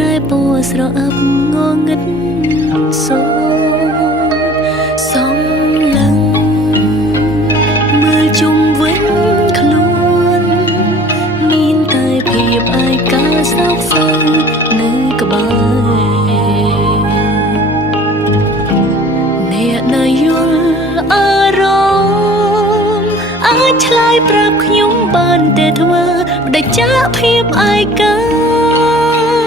ប្រែពណ៌ស្រអាប់ងងឹតសូសំឡឹងមើលជុំវិញខ្លួនមានតែភាពឯកាសោកសៅនៅក្បែរអ្នកណាយល់អារម្មណ៍អាចឆ្លើយប្រាប់ខ្ញុំបានតែធ្វើបដិចាភាពឯ